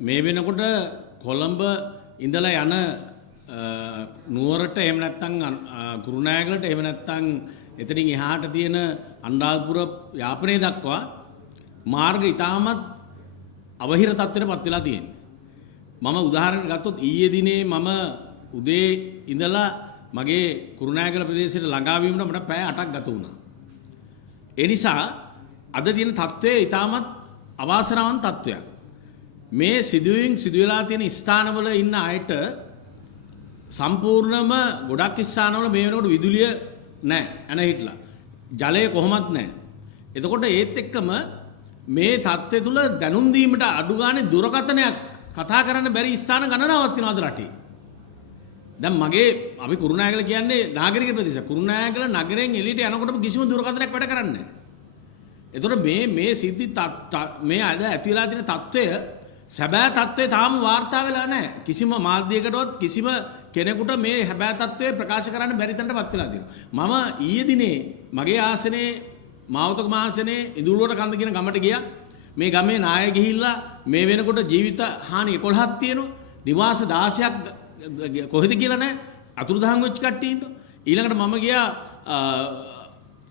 මේ වෙනකොට කොළඹ ඉඳලා යන නුවරට එහෙම නැත්නම් කුරුණෑගලට එහෙම නැත්නම් එතනින් එහාට තියෙන අනුරාධපුර යාපනයේ දක්වා මාර්ග ඉතාමත් අවහිර තත්ත්වයට පත් වෙලා තියෙනවා. මම උදාහරණයක් ගත්තොත් ඊයේ දිනේ මම උදේ ඉඳලා මගේ කුරුණෑගල ප්‍රදේශයට ළඟා වීමට මට පැය 8ක් ගත වුණා. ඒ නිසා අද තියෙන තත්ත්වය ඉතාමත් අවාසනාවන්ත තත්ත්වයක්. මේ සිදු වෙලා තියෙන ස්ථානවල ඉන්න අයට සම්පූර්ණම ගොඩක් ස්ථානවල මේ වෙනකොට විදුලිය නැහැ එන හිටලා. ජලය කොහොමත් නැහැ. එතකොට ඒත් එක්කම මේ தත්ත්වය තුල දැනුම් දීමට අඩු ගානේ දුරකථනයක් කතා කරන්න බැරි ස්ථාන ගණනාවක් තියෙනවා අද රටේ. දැන් මගේ අපි කුරුණෑගල කියන්නේ නාගරික ප්‍රදේශය. කුරුණෑගල නගරයෙන් එළියට යනකොටම කිසිම දුරකථනයක් වැඩ කරන්නේ නැහැ. එතකොට මේ සිද්ධි මේ අද ඇති වෙලා තියෙන தත්ත්වය සැබෑ තත්ත්වය තාම වාර්තා වෙලා නැහැ. කිසිම මාධ්‍යයකටවත් කිසිම කෙනෙකුට මේ හැබෑ තත්ත්වය ප්‍රකාශ කරන්න බැරි තැනටපත් වෙලා තියෙනවා. මම ඊයේ දිනේ මගේ ආසනේ මාවතක ආසනේ ඉඳුල්වර කන්ද කියන ගමට ගියා. මේ ගමේ නාය ගිහිල්ලා මේ වෙනකොට ජීවිත හානි 11ක් තියෙනවා. නිවාස 16ක් කොහෙද කියලා නැහැ. අතුරුදහන් වෙච්ච කට්ටිය ඉන්නවා. ඊළඟට මම ගියා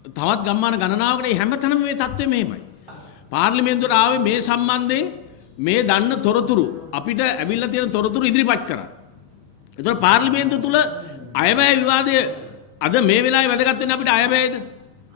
තවත් ගම්මාන ගණනාවකට හැමතැනම මේ තත්ත්වය මෙහෙමයි. පාර්ලිමේන්තුවට ආවේ මේ සම්බන්ධයෙන් මේ දන්න තොරතුරු අපිට ඇවිල්ලා තියෙන තොරතුරු ඉදිරිපත් කරා. ඒතකොට පාර්ලිමේන්තුව තුල අයවැය විවාදය අද මේ වෙලාවේ වැදගත් වෙන්නේ අපිට අයවැයද?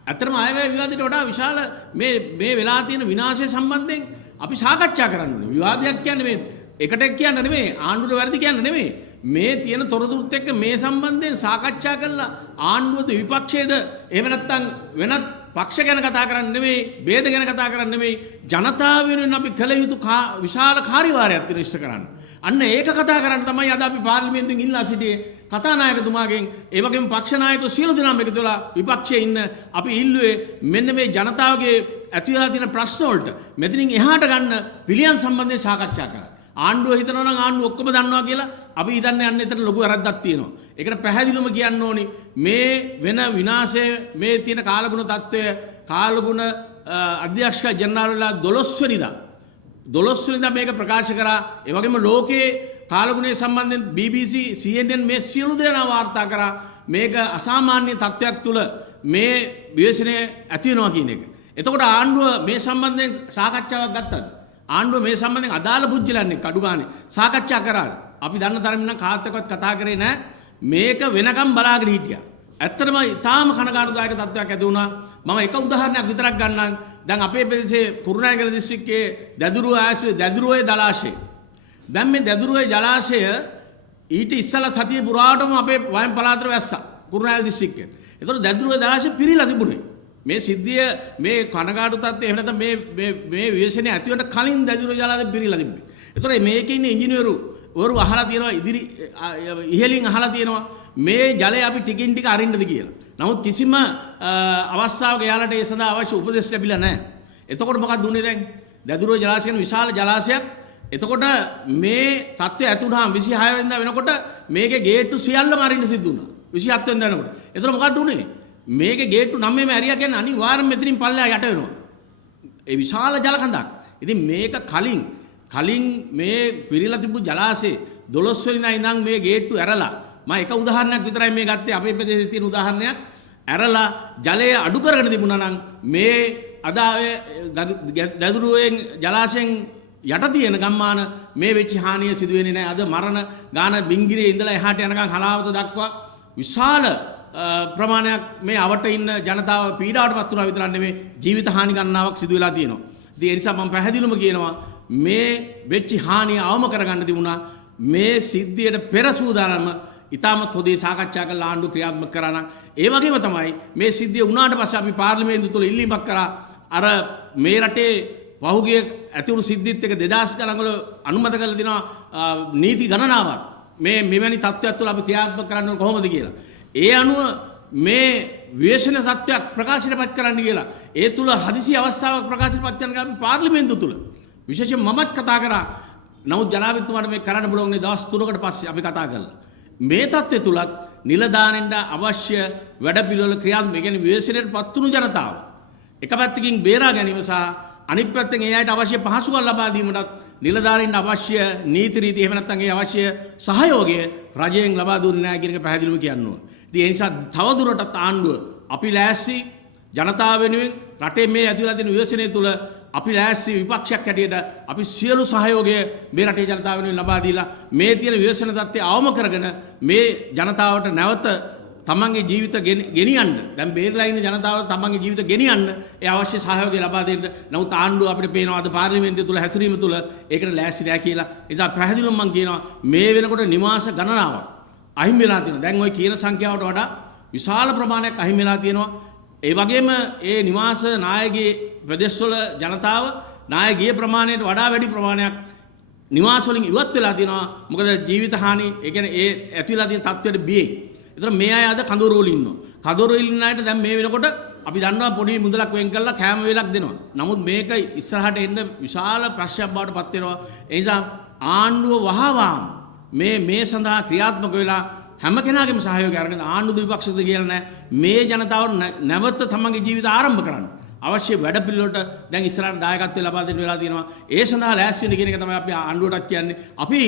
ඇත්තටම අයවැය විවාදයට වඩා විශාල මේ වෙලා තියෙන විනාශය සම්බන්ධයෙන් අපි සාකච්ඡා කරන්න ඕනේ. විවාදයක් කියන්නේ මේ එකට කියන්න නෙමෙයි, ආණ්ඩුවට වැරදි කියන්න නෙමෙයි. මේ තියෙන තොරතුරුත් එක්ක මේ සම්බන්ධයෙන් සාකච්ඡා කරලා ආණ්ඩුවද විපක්ෂයේද එහෙම නැත්නම් වෙනත් පක්ෂ ගැන කතා කරන්න නෙමෙයි, ભેද ගැන කතා කරන්න නෙමෙයි, ජනතාව වෙනුවෙන් අපි කළ යුතු විශාල කාර්යභාරයක් තියෙන ඉෂ්ට කරන්න. අන්න ඒක කතා කරන්න තමයි අද අපි පාර්ලිමේන්තුවෙන් ඉල්ලා සිටියේ කතානායකතුමාගෙන්. ඒ වගේම පක්ෂ ናයකයෝ සියලු දෙනාම එකතු වෙලා විපක්ෂයේ ඉන්න අපි ඉල්ලුවේ මෙන්න මේ ජනතාවගේ ඇති වෙලා තියෙන ප්‍රශ්න වලට මෙතනින් එහාට ගන්න පිළියම් සම්බන්ධයෙන් සාකච්ඡා කරා. ආණ්ඩුව හිතනවා නම් ආණ්ඩුව ඔක්කොම දන්නවා කියලා අපි හිතන්නේ යන්නේ එතන ලොකු වැරද්දක් තියෙනවා. ඒකට පැහැදිලිවම කියන්න ඕනි මේ වෙන විනාශය මේ තියෙන කාලගුණ තත්ත්වය කාලගුණ අධ්‍යක්ෂ ජනරාල්ලා 12 වෙනිදා මේක ප්‍රකාශ කරා. ඒ වගේම ලෝකයේ කාලගුණයේ සම්බන්ධයෙන් BBC CNN මේ සියලු දේනා වාර්තා කරා මේක අසාමාන්‍ය තත්ත්වයක් තුල මේ විශ්ලේෂණය ඇති වෙනවා කියන එක. එතකොට ආණ්ඩුව මේ සම්බන්ධයෙන් සාකච්ඡාවක් ගත්තද? ආණ්ඩුව මේ සම්බන්ධයෙන් අදාළ පුජ්‍යලන්නේ කඩු ගානේ සාකච්ඡා කරා. අපි දන්න තරමින් නම් කාත් එක්කවත් කතා කරේ නැහැ. මේක වෙනකම් බලාගෙන හිටියා. ඇත්තටම ඊටාම කනගාටුදායක තත්ත්වයක් ඇති වුණා. මම එක උදාහරණයක් විතරක් ගන්නම්. දැන් අපේ ප්‍රදේශයේ කුරුණෑගල දිස්ත්‍රික්කයේ දැදුරුව ආශ්‍රිත දැදුරුවේ ජලාශය. දැන් මේ දැදුරුවේ ජලාශය ඊට ඉස්සලා සතිය පුරාවටම අපේ වයන් පළාතට වැස්සා කුරුණෑගල දිස්ත්‍රික්කයේ. ඒතකොට දැදුරුවේ ජලාශය පිරීලා තිබුණේ. මේ සිද්ධිය මේ කනගාටු තත්ත්වය එහෙම නැත්නම් මේ විශ්ලේෂණය ඇති වෙන්න කලින් දැදුරුවේ ජලාශය පිරීලා තිබුණේ. ඒතකොට මේකේ ඉන්න ඉංජිනේරු වරු අහලා තියෙනවා ඉහළින් අහලා තියෙනවා මේ ජලය අපි ටිකින් ටික අරින්නද කියලා. නමුත් කිසිම අවස්ථාවක යාලට ඒ සඳහා අවශ්‍ය උපදෙස් ලැබිලා නැහැ. එතකොට මොකක්ද උනේ දැන්? දැදුරුව ජලාශය කියන විශාල ජලාශයක්. එතකොට මේ තත්ත්වය ඇති වුණාම 26 වෙනිදා වෙනකොට මේකේ ගේට්ටු සියල්ලම අරින්න සිද්ධ වුණා. 27 වෙනිදා වෙනකොට. එතකොට මොකක්ද උනේ? මේකේ ගේට්ටු 9ම ඇරියා කියන්නේ අනිවාර්යයෙන් මෙතනින් පල්ලෙහා යට වෙනවා. ඒ විශාල ජල කඳක්. ඉතින් මේක කලින් මේ පිරීලා තිබු ජලාශයේ 12 වෙනිදා ඉඳන් මේ ගේට්ටු ඇරලා මම එක උදාහරණයක් විතරයි මේ ගත්තේ අපේ ප්‍රදේශයේ තියෙන උදාහරණයක් ඇරලා ජලය අඩු කරගෙන තිබුණා නම් මේ අද දැදුරුවෙන් ජලාශයෙන් යට තියෙන ගම්මාන මේ වෙච්ච හානිය සිදු වෙන්නේ නැහැ. අද මරණ ගාන බින්ගිරියේ ඉඳලා එහාට යනකම් හලාවත දක්වා විශාල ප්‍රමාණයක් මේ අවට ඉන්න ජනතාව පීඩාවටපත් වුණා විතරක් නෙමෙයි ජීවිත හානි ගණනාවක් සිදු වෙලා තියෙනවා. ඉතින් ඒ නිසා මම පැහැදිලිවම කියනවා මේ වෙච්ච හානිය අවම කරගන්න තිබුණා. මේ සිද්ධියට පෙර සූදානම ඉතාමත් හොඳේ සාකච්ඡා කරලා ආණ්ඩුව ක්‍රියාත්මක කරා නම් ඒ වගේම තමයි මේ සිද්ධිය වුණාට පස්සේ අපි පාර්ලිමේන්තුව තුළ ඉල්ලීමක් කරා අර මේ රටේ පහුගිය ඇතිවුණු සිද්ධිත් එක 2000 ගණන් වල අනුමත කරලා දෙනවා නීති ගණනාවක් මේ මෙවැනි තත්ත්වයක් තුළ අපි ක්‍රියාත්මක කරන්න කොහොමද කියලා. ඒ අනුව මේ විශේෂණ සත්‍යයක් ප්‍රකාශයටපත් කරන්න කියලා ඒ තුල හදිසි අවස්ථාවක් ප්‍රකාශයටපත් කරන්න අපි පාර්ලිමේන්තුව තුල විශේෂයෙන් මමත් කතා කරා. නමුත් ජනාධිපතිතුමාට මේ කරන්න බලන්නේ දවස් 3කට පස්සේ අපි කතා කළා. මේ තත්ත්වය තුලත් නිලධාරීන්ට අවශ්‍ය වැඩපිළිවෙල ක්‍රියාත්මක කියන්නේ විශේෂණයටපත් වුණු ජනතාව එක පැත්තකින් බේරා ගැනීම සහ අනිත් පැත්තෙන් ඒ අයට අවශ්‍ය පහසුකම් ලබා දීමටත් නිලධාරීන් අවශ්‍ය නීති රීති එහෙම නැත්නම් ඒ අවශ්‍ය සහයෝගය රජයෙන් ලබා දුන්නේ නැහැ කියන එක පැහැදිලිවම කියන්න ඕන. ඉතින් ඒ නිසා තවදුරටත් ආණ්ඩුව අපි ලෑස්ති ජනතාව වෙනුවෙන් රටේ මේ ඇතිවලා තියෙන විවසනය තුළ අපි ලෑස්ති විපක්ෂයක් හැටියට අපි සියලු සහයෝගය මේ රටේ ජනතාව වෙනුවෙන් ලබා දීලා මේ තියෙන විවසන තත්ත්වය අවම කරගෙන මේ ජනතාවට නැවත තමන්ගේ ජීවිත ගෙනියන්න දැන් බේරලා ඉන්න ජනතාව තමන්ගේ ජීවිත ගෙනියන්න ඒ අවශ්‍ය සහයෝගය ලබා දෙන්න. නමුත් ආණ්ඩුව අපිට පේනවා අද පාර්ලිමේන්තුව තුළ හැසිරීම තුළ ඒකට ලෑස්ති නැහැ කියලා. ඒ නිසා පැහැදිලිවම මම කියනවා මේ වෙනකොට නිවාස ගණනාවක් අහිමි වෙලා තියෙනවා. දැන් ওই කියන සංඛ්‍යාවට වඩා විශාල ප්‍රමාණයක් අහිමි වෙලා තියෙනවා. ඒ වගේම ඒ නිවාස නායකගේ ප්‍රදේශවල ජනතාව නායකගේ ප්‍රමාණයට වඩා වැඩි ප්‍රමාණයක් නිවාස වලින් ඉවත් වෙලා තියෙනවා. මොකද ජීවිත හානි ඒ කියන්නේ ඒ ඇතිවලා තියෙන තත්ත්වයට බියේ. ඒතර මේ අය අද කඳවුරු වල ඉන්නවා. කඳවුරු වල ඉන්න අයට දැන් මේ වෙනකොට අපි දන්නවා පොඩි මුදලක් වෙන් කරලා කෑම වේලක් දෙනවා. නමුත් මේක ඉස්සරහට එන්න විශාල ප්‍රශ්නයක් බවට පත් වෙනවා. ඒ නිසා ආණ්ඩුව වහවාම මේ සඳහා ක්‍රියාත්මක වෙලා හැම කෙනාගේම සහයෝගය අරගෙන ආණ්ඩුව විපක්ෂද කියලා නැහැ. මේ ජනතාව නැවත තමන්ගේ ජීවිත ආරම්භ කරන්න අවශ්‍ය වැඩපිළිවෙලට දැන් ඉස්සරහට දායකත්වය ලබා දෙන්න වෙලා තියෙනවා. ඒ සඳහා ලෑස්ති වෙන්න කියන එක තමයි අපි ආණ්ඩුවටත් කියන්නේ.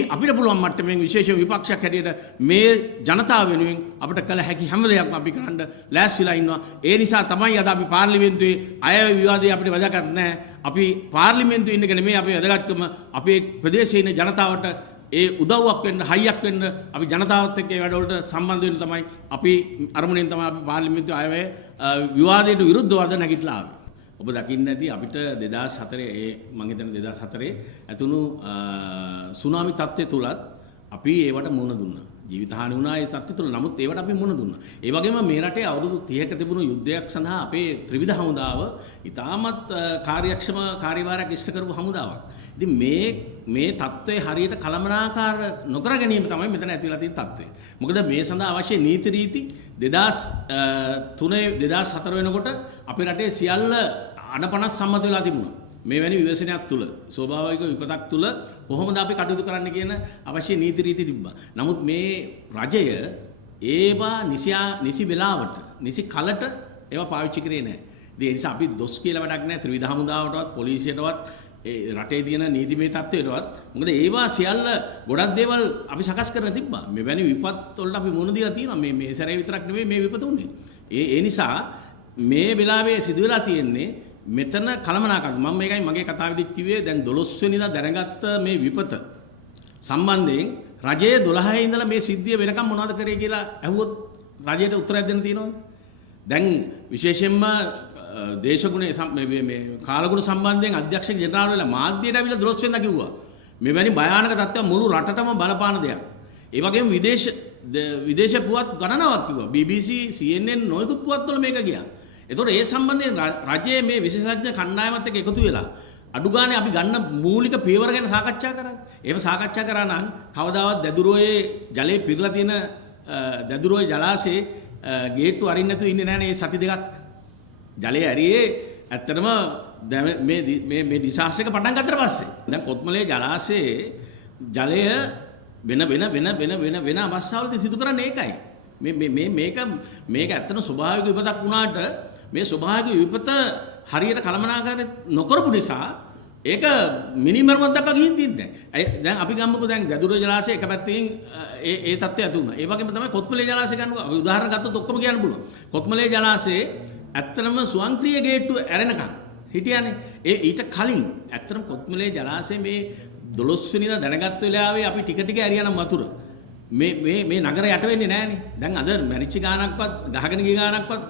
අපිට පුළුවන් මට්ටමින් විශේෂ විපක්ෂයක් හැටියට මේ ජනතාව වෙනුවෙන් අපිට කළ හැකි හැම දෙයක්ම අපි කරන්න ලෑස්තිලා ඉන්නවා. ඒ නිසා තමයි අද අපි පාර්ලිමේන්තුවේ අය විවාදයේ අපිට වැදගත් නැහැ. අපි පාර්ලිමේන්තුවේ ඉන්න එක නෙමෙයි අපේ වැදගත්කම අපේ ප්‍රදේශයේ ඉන්න ජනතාවට ඒ උදව්වක් වෙන්න හයියක් වෙන්න අපි ජනතාවත් එක්ක ඒ වැඩවලට සම්බන්ධ වෙන්න තමයි අපි අරමුණෙන් තමයි අපි පාර්ලිමේන්තුවේ අයවැය විවාදයට විරුද්ධව අද නැගිටලා ආවේ. ඔබ දකින්න ඇති අපිට 2004 මම හිතන්නේ 2004 ඇතුණු සුනාමි තත්ත්වය තුලත් අපි ඒවට මුහුණ දුන්නා. ජීවිත හානි වුණා ඒ තත්ත්වය තුල. නමුත් ඒවට අපි මුහුණ දුන්නා. ඒ වගේම මේ රටේ අවුරුදු 30ක තිබුණු යුද්ධයක් සඳහා අපේ ත්‍රිවිධ හමුදාව ඉතාමත් කාර්යක්ෂම කාර්යභාරයක් ඉෂ්ට කරපු හමුදාවක්. ඉතින් මේ තත්ත්වය හරියට කළමනාකාර නොකර ගැනීම තමයි මෙතන ඇතිවලා තියෙන තත්ත්වය. මොකද මේ සඳහා අවශ්‍ය නීති රීති 2003 2004 වෙනකොට අපේ රටේ සියල්ල අනපනත් සම්මත වෙලා තිබුණා. මේ වැනි විවසනයක් තුල ස්වභාවික විපතක් තුල කොහොමද අපි කටයුතු කරන්න කියන අවශ්‍ය නීති රීති තිබ්බා. නමුත් මේ රජය ඒවා නිසි වෙලාවට නිසි කලට ඒවා පාවිච්චි කරේ නැහැ. ඒ නිසා අපි දොස් කියලා වැඩක් නැහැ ත්‍රිවිධ හමුදාවටවත් පොලිසියටවත් ඒ රටේ තියෙන නීතිමය තත්ත්වයටවත්. මොකද ඒවා සියල්ල ගොඩක් දේවල් අපි සකස් කරලා තිබ්බා. මේ වැනි විපත් වලට අපි මුහුණ දීලා තියෙනවා. මේ සැරේ විතරක් නෙමෙයි මේ විපත උනේ. ඒ නිසා මේ වෙලාවේ සිදුවලා තියෙන්නේ මෙතන කළමනාකරන මම මේකයි මගේ කතාවේදීත් කිව්වේ දැන් 12 වෙනිදා දැනගත්ත මේ විපත සම්බන්ධයෙන් රජයේ 12 ඉඳලා මේ සිද්ධිය වෙනකම් මොනවද කරේ කියලා අහුවොත් රජයට උත්තරයක් දෙන්න තියෙනවද? දැන් විශේෂයෙන්ම දේශගුණ මේ කාලගුණ සම්බන්ධයෙන් අධ්‍යක්ෂ ජනරාල්වලා මාධ්‍යයට අවිලා 12 වෙනිදා කිව්වා. මෙවැනි භයානක තත්ත්වයක් මුළු රටටම බලපාන දෙයක්. ඒ වගේම විදේශ පුවත් ගණනාවක් කිව්වා. BBC CNN නොයෙකුත් පුවත්වල මේක ගියා. එතකොට ඒ සම්බන්ධයෙන් රජයේ මේ විශේෂඥ කණ්ඩායමත් එක්ක එකතු වෙලා අඩු ගානේ අපි ගන්න මූලික පියවර ගැන සාකච්ඡා කරා. එහෙම සාකච්ඡා කරා නම් කවදාවත් දැදුරෝයේ ජලයේ පිරලා තියෙන දැදුරෝයේ ජලාශයේ ගේට්ටු අරින්න නැතුව ඉන්නේ නැහැ නේ මේ සති දෙකක්. ජලයේ ඇරියේ ඇත්තටම මේ ඩිසාස්ටර් එක පටන් ගත්තට පස්සේ දැන් කොත්මලේ ජලාශයේ ජලය වෙන අවස්ථාවලදී සිදු කරන්නේ ඒකයි. මේක ඇත්තටම ස්වභාවික විපතක් වුණාට මේ ස්වභාවික විපත හරියට කළමනාකාරී නොකරපු නිසා ඒක මිනිමරමක් දක්වා ගිහින් තින්නේ. දැන් අපි ගමුකෝ දැන් දැදුර ජලාශය එක පැත්තකින් ඒ තත්ත්වය ඇති වුණා. ඒ වගේම තමයි කොත්මලේ ජලාශය ගන්නකො. අපි උදාහරණ ගත්තොත් ඔක්කොම කියන්න පුළුවන්. කොත්මලේ ජලාශයේ ඇත්තටම ස්වයංක්‍රීය ගේට්ටුව ඇරෙනකන් හිටියානේ. ඊට කලින් ඇත්තටම කොත්මලේ ජලාශයේ මේ 12 වෙනිදා දැනගත් වෙලාවේ අපි ටික ඇරියානම් වතුර මේ නගර යට වෙන්නේ නැහනේ. දැන් අද මැරිච්ච ගානක්වත් ගහගෙන ගිය ගානක්වත්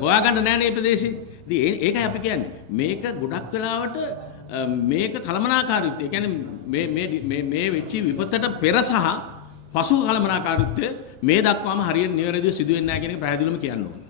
හොයාගන්න නැහනේ මේ ප්‍රදේශේ. ඉතින් ඒකයි අපි කියන්නේ. මේක ගොඩක් වෙලාවට මේක කළමනාකාරීත්වය. ඒ කියන්නේ මේ වෙච්ච විපතට පෙර සහ පසු කළමනාකාරීත්වය මේ දක්වාම හරියට නිවැරදිව සිදු වෙන්නේ නැහැ කියන එක පැහැදිලිවම කියන්න ඕනේ.